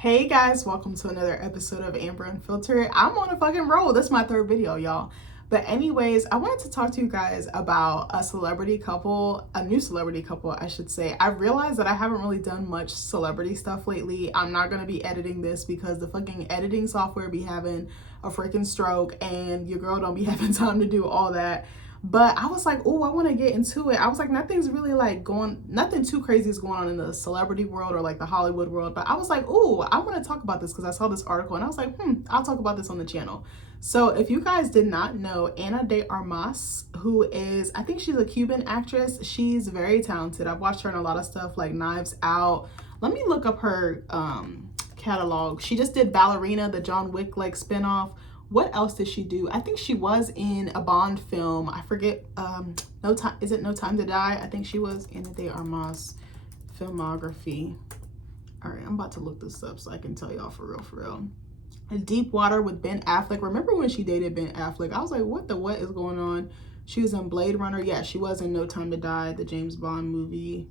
Hey guys, welcome to another episode of Amber Unfiltered. I'm on a fucking roll. This is my third video, y'all. But anyways, I wanted to talk to you guys about a celebrity couple, a new celebrity couple, I should say. I realized that I haven't really done much celebrity stuff lately. I'm not going to be editing this because the fucking editing software be having a freaking stroke and your girl don't be having time to do all that. But I was like, oh, I want to get into it. I was like, nothing too crazy is going on in the celebrity world or like the Hollywood world. But I was like, oh, I want to talk about this because I saw this article and I was like, I'll talk about this on the channel. So if you guys did not know, Ana de Armas, who is, I think she's a Cuban actress. She's very talented. I've watched her in a lot of stuff like Knives Out. Let me look up her catalog. She just did Ballerina, the John Wick like spinoff. What else did she do? I think she was in a Bond film. I forget. No Time. Is it No Time to Die? I think she was in Ana de Armas filmography. All right, I'm about to look this up so I can tell y'all for real. Deep Water with Ben Affleck. Remember when she dated Ben Affleck? I was like, what is going on? She was in Blade Runner. Yeah, she was in No Time to Die, the James Bond movie.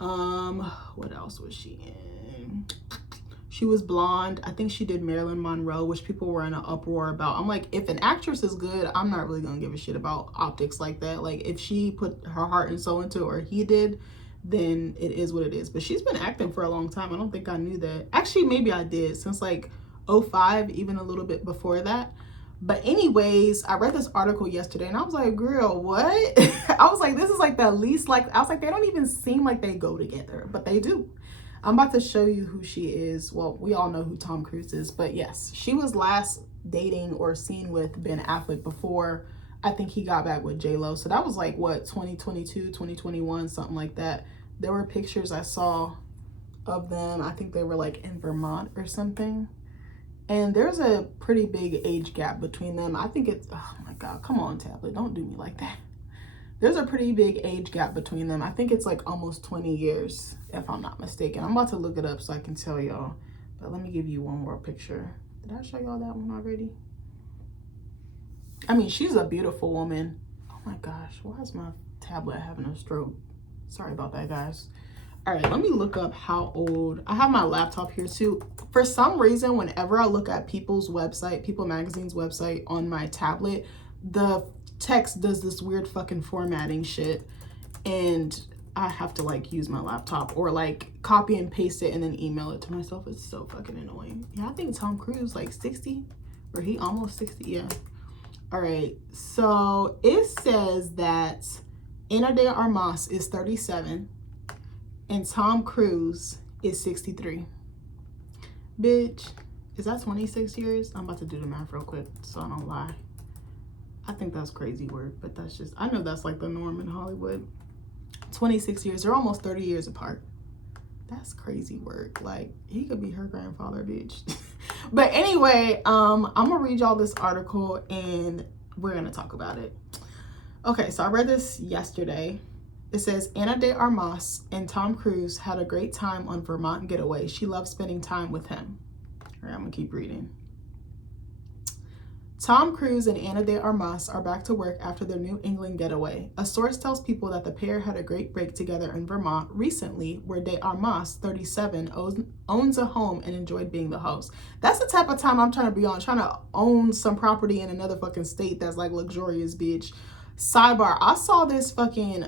What else was she in? She was blonde. I think she did Marilyn Monroe, which people were in an uproar about. I'm like, if an actress is good, I'm not really gonna give a shit about optics like that. Like, if she put her heart and soul into it, or he did, then it is what it is. But she's been acting for a long time. I don't think I knew that. Actually, maybe I did, since like 05, even a little bit before that. But anyways, I read this article yesterday and I was like, girl, what? I was like, this is like the least, like, I was like, they don't even seem like they go together, but they do. I'm about to show you who she is. Well, we all know who Tom Cruise is, but yes, she was last dating or seen with Ben Affleck before I think he got back with J-Lo. So that was like, what, 2022, 2021, something like that. There were pictures I saw of them. I think they were like in Vermont or something. And there's a pretty big age gap between them. I think it's, oh my God, come on, tablet, don't do me like that. There's a pretty big age gap between them. I think it's like almost 20 years, if I'm not mistaken. I'm about to look it up so I can tell y'all. But let me give you one more picture. Did I show y'all that one already? I mean, she's a beautiful woman. Oh my gosh, why is my tablet having a stroke? Sorry about that, guys. All right, let me look up how old. I have my laptop here too. For some reason, whenever I look at People's website, People Magazine's website on my tablet, the text does this weird fucking formatting shit. And I have to like use my laptop or like copy and paste it and then email it to myself. It's so fucking annoying. Yeah, I think Tom Cruise like 60 or he almost 60. Yeah. All right. So it says that Ana de Armas is 37. And Tom Cruise is 63. Bitch, is that 26 years? I'm about to do the math real quick so I don't lie. I think that's crazy work, but that's just, I know that's like the norm in Hollywood. 26 years, they're almost 30 years apart. That's crazy work. Like, he could be her grandfather, bitch. But anyway, I'm gonna read y'all this article and we're gonna talk about it. Okay, so I read this yesterday. It says, Ana de Armas and Tom Cruise had a great time on Vermont getaway. She loved spending time with him. All right, I'm gonna keep reading. Tom Cruise and Ana de Armas are back to work after their New England getaway. A source tells people that the pair had a great break together in Vermont recently, where de Armas, 37, owns a home and enjoyed being the host. That's the type of time I'm trying to be on, trying to own some property in another fucking state that's like luxurious, bitch. Sidebar, I saw this fucking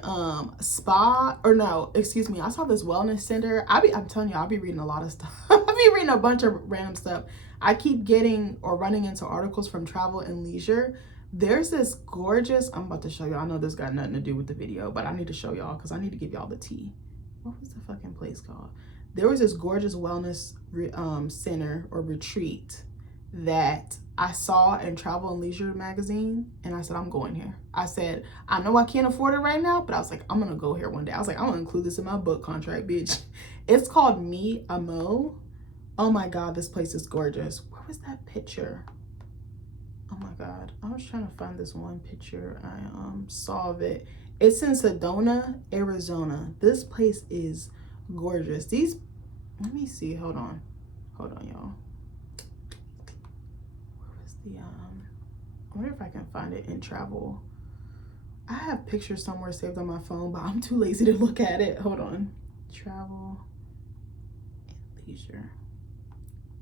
spa, or no, excuse me, I saw this wellness center. I'm telling you, I'll be reading a lot of stuff. I'll be reading a bunch of random stuff. I keep getting or running into articles from Travel and Leisure. There's this gorgeous, I'm about to show you. I know this got nothing to do with the video, but I need to show y'all because I need to give y'all the tea. What was the fucking place called? There was this gorgeous wellness center or retreat that I saw in Travel and Leisure magazine, and I said, I'm going here. I said, I know I can't afford it right now, but I was like, I'm gonna go here one day. I was like, I'm gonna include this in my book contract, bitch. It's called Me Amo. Oh my God, this place is gorgeous. Where was that picture? Oh my God, I was trying to find this one picture I saw of it. It's in Sedona, Arizona. This place is gorgeous. Let me see, hold on, y'all. I wonder if I can find it in Travel. I have pictures somewhere saved on my phone, but I'm too lazy to look at it. Hold on. Travel and Leisure.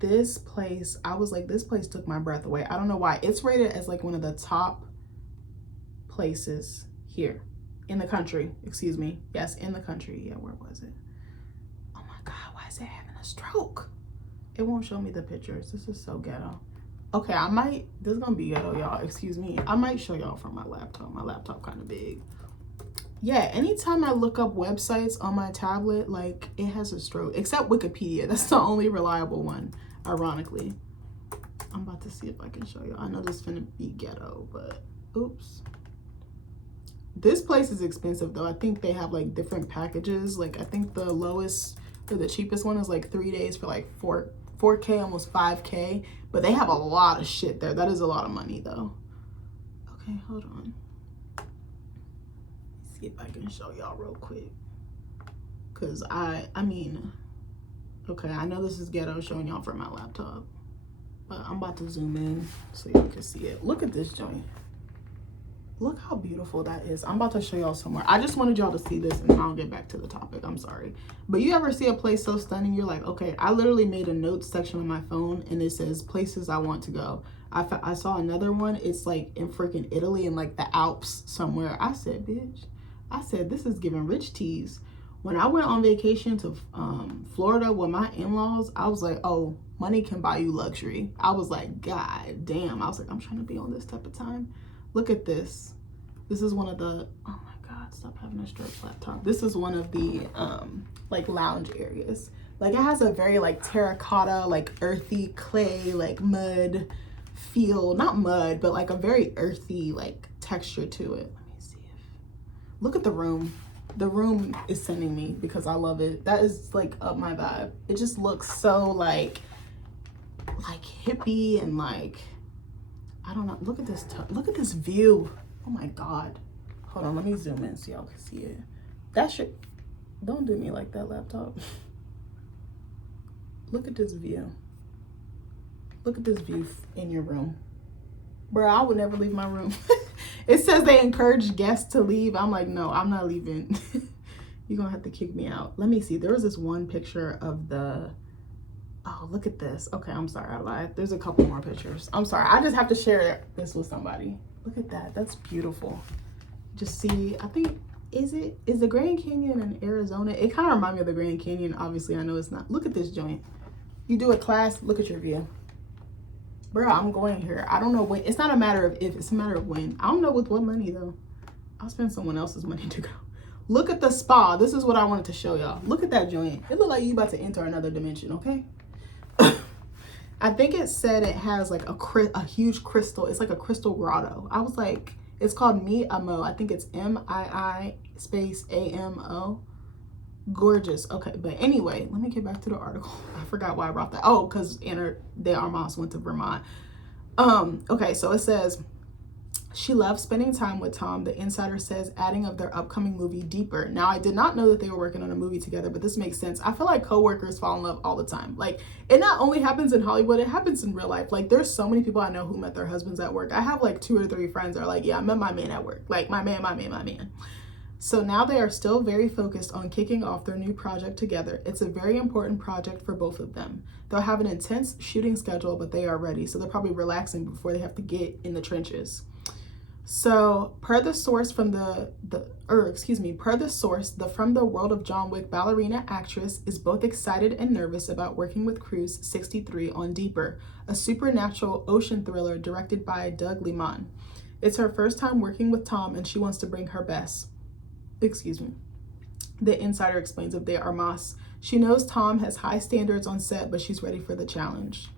this place, I was like, this place took my breath away. I don't know why. It's rated as like one of the top places here in the country. Excuse me. Yes, in the country. Yeah, where was it? Oh my God, why is it having a stroke? It won't show me the pictures. This is so ghetto. Okay, this is gonna be ghetto, y'all. Excuse me. I might show y'all from my laptop. My laptop kind of big. Yeah, anytime I look up websites on my tablet, like, it has a stroke. Except Wikipedia. That's the only reliable one, ironically. I'm about to see if I can show you. I know this is finna be ghetto, but oops. This place is expensive, though. I think they have, like, different packages. Like, I think the lowest or the cheapest one is, like, 3 days for, like, 4K, almost 5K. But they have a lot of shit there. That is a lot of money, though. Okay, hold on. See if I can show y'all real quick. Because I mean, okay, I know this is ghetto showing y'all from my laptop. But I'm about to zoom in so y'all can see it. Look at this joint. Look how beautiful that is. I'm about to show y'all somewhere. I just wanted y'all to see this and then I'll get back to the topic. I'm sorry. But you ever see a place so stunning, you're like, okay, I literally made a notes section on my phone and it says places I want to go. I saw another one. It's like in freaking Italy in like the Alps somewhere. I said, bitch, this is giving rich teas. When I went on vacation to Florida with my in-laws, I was like, oh, money can buy you luxury. I was like, God damn. I was like, I'm trying to be on this type of time. Look at this. This is one of the, oh my God, stop having a stroke laptop. This is one of the like lounge areas. Like it has a very like terracotta, like earthy clay, like mud feel, not mud, but like a very earthy like texture to it. Let me see if, look at the room. The room is sending me because I love it. That is like up my vibe. It just looks so like hippie and like, I don't know. Look at this view. Oh my God. Hold on, let me zoom in so y'all can see it. That shit, don't do me like that, laptop. Look at this view. Look at this view in your room. Bro, I would never leave my room. It says they encourage guests to leave. I'm like, no, I'm not leaving. You're gonna have to kick me out. Let me see. There was this one picture of the, oh, look at this. Okay, I'm sorry, I lied. There's a couple more pictures. I'm sorry, I just have to share this with somebody. Look at that, that's beautiful. Just see, I think, is the Grand Canyon in Arizona? It kind of reminds me of the Grand Canyon. Obviously, I know it's not. Look at this joint. You do a class, look at your view. Bro, I'm going here. I don't know when. It's not a matter of if, it's a matter of when. I don't know with what money though. I'll spend someone else's money to go. Look at the spa. This is what I wanted to show y'all. Look at that joint. It looked like you about to enter another dimension, okay? I think it said it has like a huge crystal. It's like a crystal grotto. I was like, it's called Mi Amo. I think it's MII space AMO. Gorgeous. Okay, but anyway, let me get back to the article. I forgot why I brought that. Oh, because de Armas went to Vermont. Okay, so it says, she loves spending time with Tom, the insider says, adding of their upcoming movie Deeper. Now, I did not know that they were working on a movie together, but this makes sense. I feel like coworkers fall in love all the time. Like, it not only happens in Hollywood, it happens in real life. Like, there's so many people I know who met their husbands at work. I have like 2 or 3 friends that are like, yeah, I met my man at work. Like, my man. So now they are still very focused on kicking off their new project together. It's a very important project for both of them. They'll have an intense shooting schedule, but they are ready. So they're probably relaxing before they have to get in the trenches. So per the source, the From the World of John Wick ballerina actress is both excited and nervous about working with Cruise, 63, on Deeper, a supernatural ocean thriller directed by Doug Liman. It's her first time working with Tom and she wants to bring her best. The insider explains of de Armas. She knows Tom has high standards on set, but she's ready for the challenge.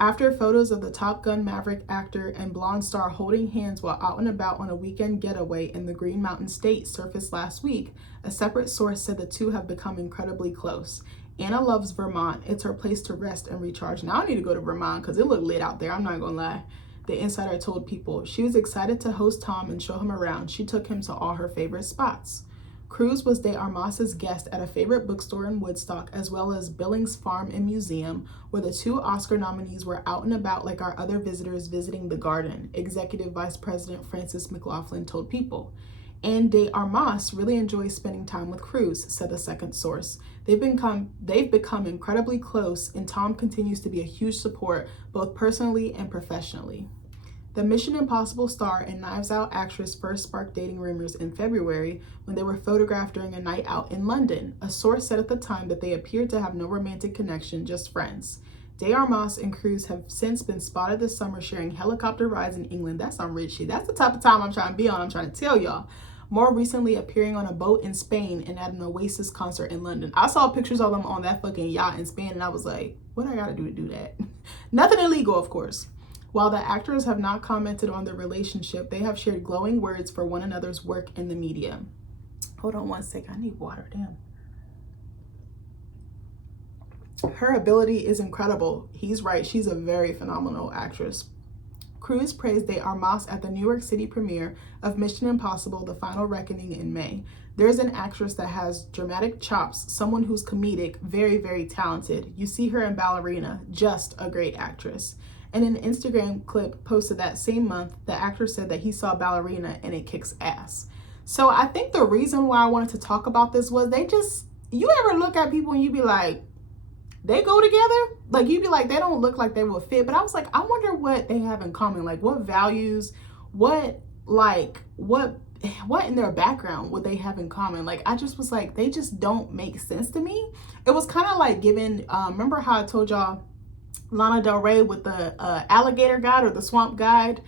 After photos of the Top Gun Maverick actor and blonde star holding hands while out and about on a weekend getaway in the Green Mountain State surfaced last week, a separate source said the two have become incredibly close. Anna loves Vermont. It's her place to rest and recharge. Now I need to go to Vermont because it looked lit out there. I'm not gonna lie. The insider told People she was excited to host Tom and show him around. She took him to all her favorite spots. Cruz was de Armas's guest at a favorite bookstore in Woodstock, as well as Billings Farm and Museum, where the 2 Oscar nominees were out and about like our other visitors visiting the garden, Executive Vice President Francis McLaughlin told People. and de Armas really enjoys spending time with Cruz, said the second source. They've become incredibly close, and Tom continues to be a huge support both personally and professionally. The Mission Impossible star and Knives Out actress first sparked dating rumors in February when they were photographed during a night out in London. A source said at the time that they appeared to have no romantic connection, just friends. De Armas and Cruz have since been spotted this summer sharing helicopter rides in England. That's some rich shit. That's the type of time I'm trying to be on. I'm trying to tell y'all. More recently appearing on a boat in Spain and at an Oasis concert in London. I saw pictures of them on that fucking yacht in Spain and I was like, what I gotta do to do that? Nothing illegal, of course. While the actors have not commented on their relationship, they have shared glowing words for one another's work in the media. Hold on one sec, I need water, damn. Her ability is incredible. He's right, she's a very phenomenal actress. Cruz praised de Armas at the New York City premiere of Mission Impossible: The Final Reckoning in May. There's an actress that has dramatic chops, someone who's comedic, very, very talented. You see her in Ballerina, just a great actress. In an Instagram clip posted that same month, the actor said that he saw Ballerina and it kicks ass. So I think the reason why I wanted to talk about this was you ever look at people and you be like, they go together? Like, you'd be like, they don't look like they will fit. But I was like, I wonder what they have in common. Like, what values, what in their background would they have in common? Like, I just was like, they just don't make sense to me. It was kind of like giving, remember how I told y'all Lana Del Rey with the alligator guide or the swamp guide,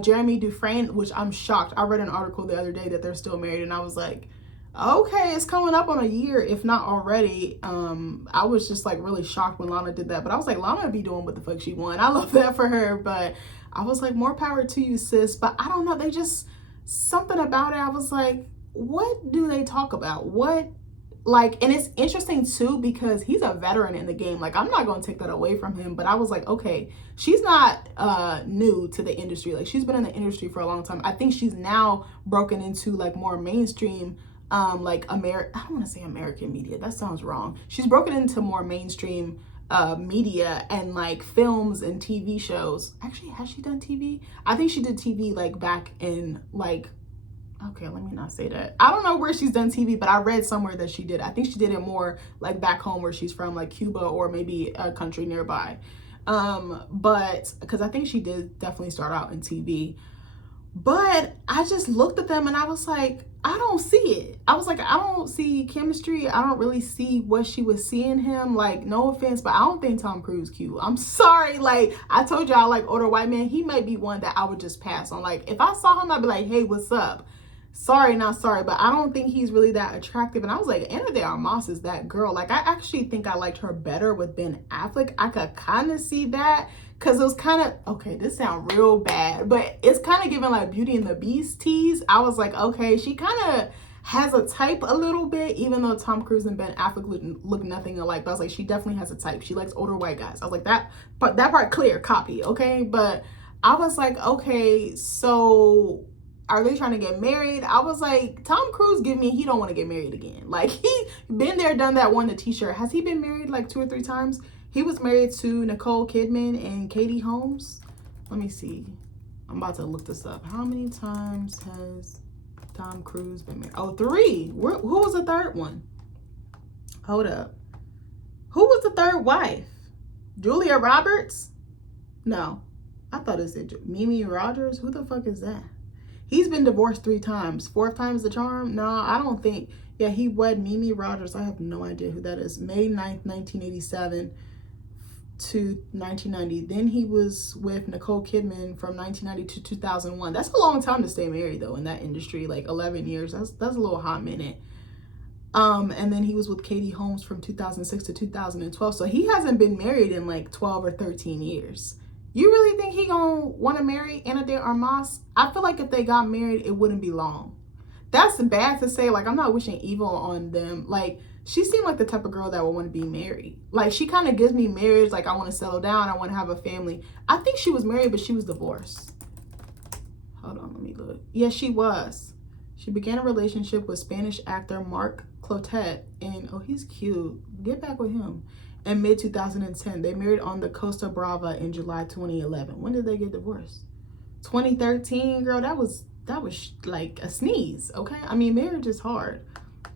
Jeremy Dufresne, which I'm shocked. I read an article the other day that they're still married and I was like, okay, it's coming up on a year, if not already. I was just like really shocked when Lana did that, but I was like, Lana be doing what the fuck she want. I love that for her, but I was like, more power to you, sis. But I don't know, they just, something about it, I was like, what do they talk about? And it's interesting too, because he's a veteran in the game. Like, I'm not going to take that away from him, but I was like, okay, she's not new to the industry. Like, she's been in the industry for a long time. I think she's now broken into like more mainstream, I don't want to say American media. That sounds wrong. She's broken into more mainstream media and like films and TV shows. Actually, has she done TV? I think she did TV like back in like, okay, let me not say that. I don't know where she's done TV, but I read somewhere that she did. I think she did it more like back home where she's from, like Cuba or maybe a country nearby. But because I think she did definitely start out in TV. But I just looked at them and I was like, I don't see it. I was like, I don't see chemistry. I don't really see what she was seeing him. Like, no offense, but I don't think Tom Cruise cute. I'm sorry. Like, I told y'all, like, older white man, he might be one that I would just pass on. Like, if I saw him, I'd be like, hey, what's up? Sorry, not sorry, but I don't think he's really that attractive. And I was like, Ana de Armas is that girl. Like, I actually think I liked her better with Ben Affleck. I could kind of see that because it was kind of, okay, this sounds real bad, but it's kind of giving like Beauty and the Beast tease. I was like, okay, she kind of has a type a little bit, even though Tom Cruise and Ben Affleck look nothing alike. But I was like, she definitely has a type. She likes older white guys. I was like, that part clear, copy, okay? But I was like, okay, so are they trying to get married? I was like, Tom Cruise give me, he don't want to get married again. Like, he been there, done that, won the t-shirt. Has he been married like 2 or 3 times? He was married to Nicole Kidman and Katie Holmes. Let me see. I'm about to look this up. How many times has Tom Cruise been married? Oh, 3. Who was the third one? Hold up. Who was the third wife? Julia Roberts? No. I thought it said Mimi Rogers. Who the fuck is that? He's been divorced 3 times. 4th time's the charm? No, I don't think. Yeah, he wed Mimi Rogers. I have no idea who that is. May 9th, 1987 to 1990. Then he was with Nicole Kidman from 1990 to 2001. That's a long time to stay married though in that industry, like 11 years. That's a little hot minute. And then he was with Katie Holmes from 2006 to 2012. So he hasn't been married in like 12 or 13 years. You really think he gonna want to marry Ana de Armas? I feel like if they got married, it wouldn't be long. That's bad to say. Like, I'm not wishing evil on them. Like, she seemed like the type of girl that would want to be married. Like, she kind of gives me marriage. Like, I want to settle down. I want to have a family. I think she was married, but she was divorced. Hold on, let me look. Yes, she was. She began a relationship with Spanish actor Marc Clotet. And, oh, he's cute. Get back with him. In mid-2010, they married on the Costa Brava in July 2011. When did they get divorced? 2013, girl, that was That was like a sneeze, okay? I mean, marriage is hard.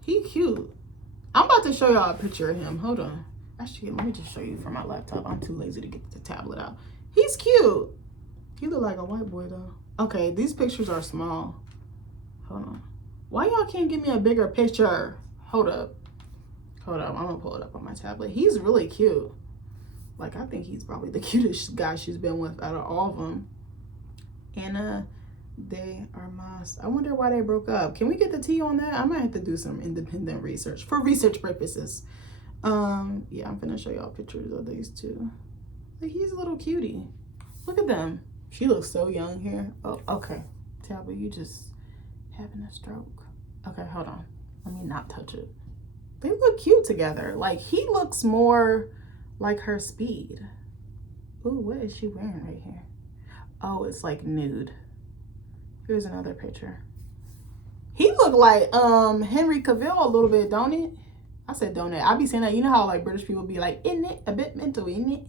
He cute. I'm about to show y'all a picture of him. Hold on. Actually, let me just show you from my laptop. I'm too lazy to get the tablet out. He's cute. He look like a white boy though. Okay, these pictures are small. Hold on. Why y'all can't give me a bigger picture? Hold up. Hold up. I'm gonna pull it up on my tablet. He's really cute. Like, I think he's probably the cutest guy she's been with out of all of them. Anna de Armas. I wonder why they broke up. Can we get the tea on that? I might have to do some independent research for research purposes. Yeah, I'm gonna show y'all pictures of these two. Like, he's a little cutie. Look at them. She looks so young here. Oh, okay. Tabby, you just having a stroke. Okay, hold on. Let me not touch it. They look cute together. Like, he looks more like her speed. Ooh, what is she wearing right here? Oh, it's like nude. Here's another picture. He look like Henry Cavill a little bit, don't it? I said don't it. I be saying that. You know how like British people be like, isn't it a bit mental, isn't it?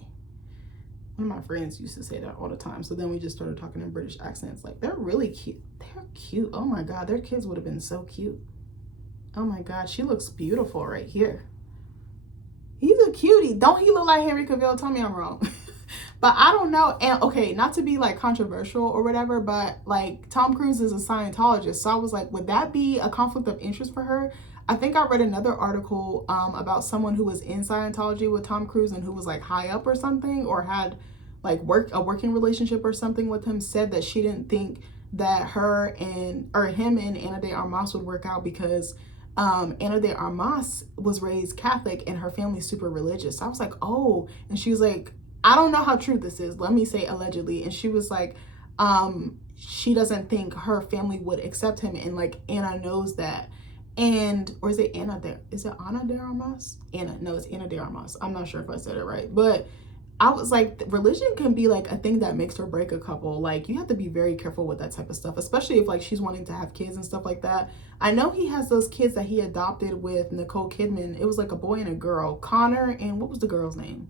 One of my friends used to say that all the time. So then we just started talking in British accents. Like, they're really cute. They're cute. Oh my God, their kids would have been so cute. Oh my God, she looks beautiful right here. He's a cutie. Don't he look like Henry Cavill? Tell me I'm wrong. But I don't know. And okay, not to be like controversial or whatever, but like Tom Cruise is a Scientologist. So I was like, would that be a conflict of interest for her? I think I read another article about someone who was in Scientology with Tom Cruise and who was like high up or something, or had like a working relationship or something with him, said that she didn't think that him and Ana de Armas would work out because Ana de Armas was raised Catholic and her family's super religious. So I was like, oh, and she was like, I don't know how true this is. Let me say allegedly. And she was like, she doesn't think her family would accept him. And like, Anna knows that. And, or is it Ana de Armas? No, it's Ana de Armas. I'm not sure if I said it right. But I was like, religion can be like a thing that makes or break a couple. Like, you have to be very careful with that type of stuff, especially if like she's wanting to have kids and stuff like that. I know he has those kids that he adopted with Nicole Kidman. It was like a boy and a girl, Connor, and what was the girl's name?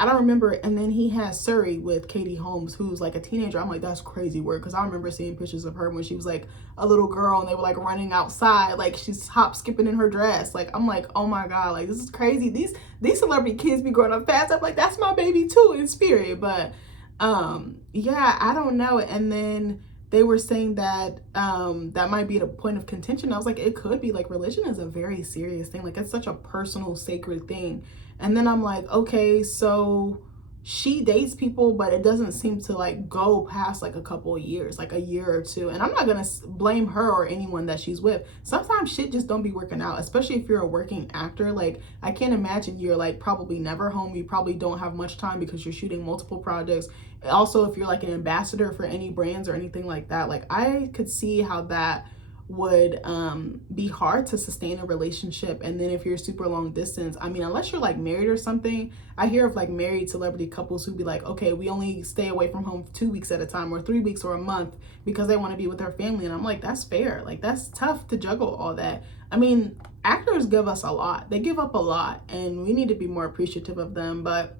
I don't remember. And then he has Surrey with Katie Holmes, who's like a teenager. I'm like, that's crazy work. Because I remember seeing pictures of her when she was like a little girl and they were like running outside. Like, she's hop skipping in her dress. Like, I'm like, oh my God, like, this is crazy. These celebrity kids be growing up fast. I'm like, that's my baby too in spirit. But yeah, I don't know. And then they were saying that that might be the point of contention. I was like, it could be. Like, religion is a very serious thing. Like, it's such a personal, sacred thing. And then I'm like, okay, so she dates people, but it doesn't seem to like go past like a couple of years, like a year or two. And I'm not gonna blame her or anyone that she's with. Sometimes shit just don't be working out, especially if you're a working actor. Like, I can't imagine you're like probably never home. You probably don't have much time because you're shooting multiple projects. Also, if you're like an ambassador for any brands or anything like that, like I could see how that would be hard to sustain a relationship. And then if you're super long distance, I mean, unless you're like married or something, I hear of like married celebrity couples who be like, okay, we only stay away from home 2 weeks at a time or 3 weeks or a month because they want to be with their family. And I'm like, that's fair. Like, that's tough to juggle all that. I mean, actors give us a lot. They give up a lot and we need to be more appreciative of them. But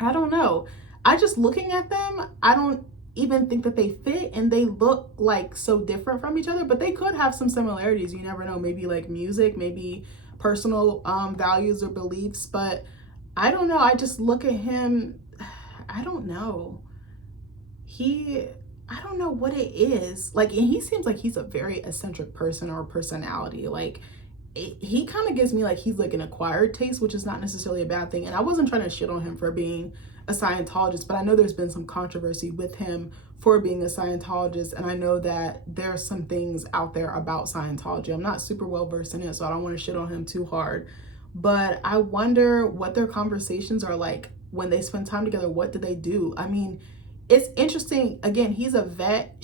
I don't know. I just looking at them, I don't even think that they fit, and they look like so different from each other, but they could have some similarities. You never know, maybe like music, maybe personal values or beliefs. But I don't know, I just look at him, I don't know, I don't know what it is like. And he seems like he's a very eccentric person or personality. Like, he kind of gives me like he's like an acquired taste, which is not necessarily a bad thing. And I wasn't trying to shit on him for being a Scientologist, but I know there's been some controversy with him for being a Scientologist. And I know that there's some things out there about Scientology. I'm not super well versed in it, so I don't want to shit on him too hard. But I wonder what their conversations are like when they spend time together. What do they do? I mean, it's interesting. Again, he's a vet.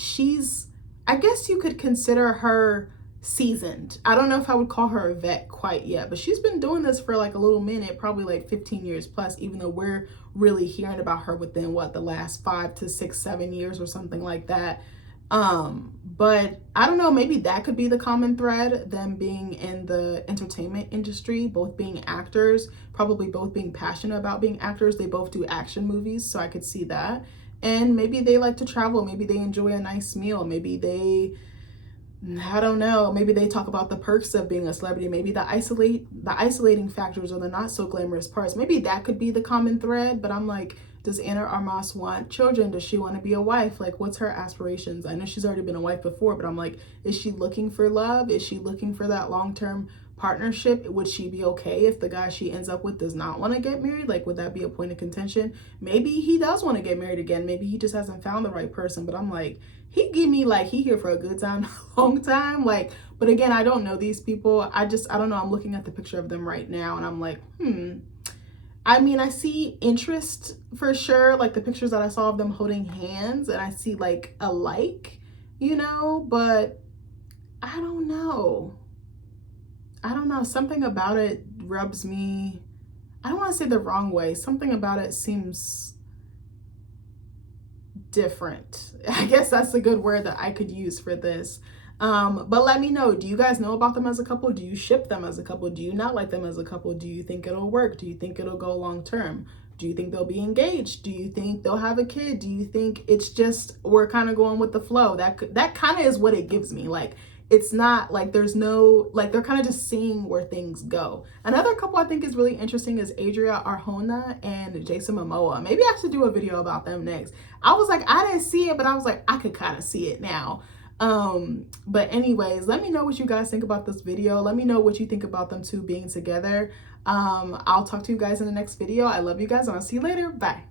I guess you could consider her seasoned. I don't know if I would call her a vet quite yet, but she's been doing this for like a little minute, probably like 15 years plus, even though we're really hearing about her within the last 5 to 6, 7 years or something like that. But I don't know, maybe that could be the common thread, them being in the entertainment industry, both being actors, probably both being passionate about being actors. They both do action movies, so I could see that. And maybe they like to travel, maybe they enjoy a nice meal, maybe they I don't know. Maybe they talk about the perks of being a celebrity. Maybe the isolating factors or the not so glamorous parts. Maybe that could be the common thread. But I'm like, does Anna Armas want children? Does she want to be a wife? Like, what's her aspirations? I know she's already been a wife before, but I'm like, is she looking for love? Is she looking for that long-term partnership? Would she be okay if the guy she ends up with does not want to get married? Like, would that be a point of contention? Maybe he does want to get married again. Maybe he just hasn't found the right person. But I'm like, he give me like he here for a good time, a long time. Like, but again, I don't know these people. I don't know. I'm looking at the picture of them right now and I'm like, I mean, I see interest for sure, like the pictures that I saw of them holding hands, and I see like a like, you know, but I don't know. I don't know. Something about it rubs me, I don't want to say the wrong way. Something about it seems different. I guess that's a good word that I could use for this. But let me know, do you guys know about them as a couple? Do you ship them as a couple? Do you not like them as a couple? Do you think it'll work? Do you think it'll go long term? Do you think they'll be engaged? Do you think they'll have a kid? Do you think it's just we're kind of going with the flow? That kind of is what it gives me. Like, it's not like there's no, like, they're kind of just seeing where things go. Another couple I think is really interesting is Adria Arjona and Jason Momoa. Maybe I should do a video about them next. I was like, I didn't see it, but I was like, I could kind of see it now. But anyways, let me know what you guys think about this video. Let me know what you think about them two being together. I'll talk to you guys in the next video. I love you guys and I'll see you later. Bye.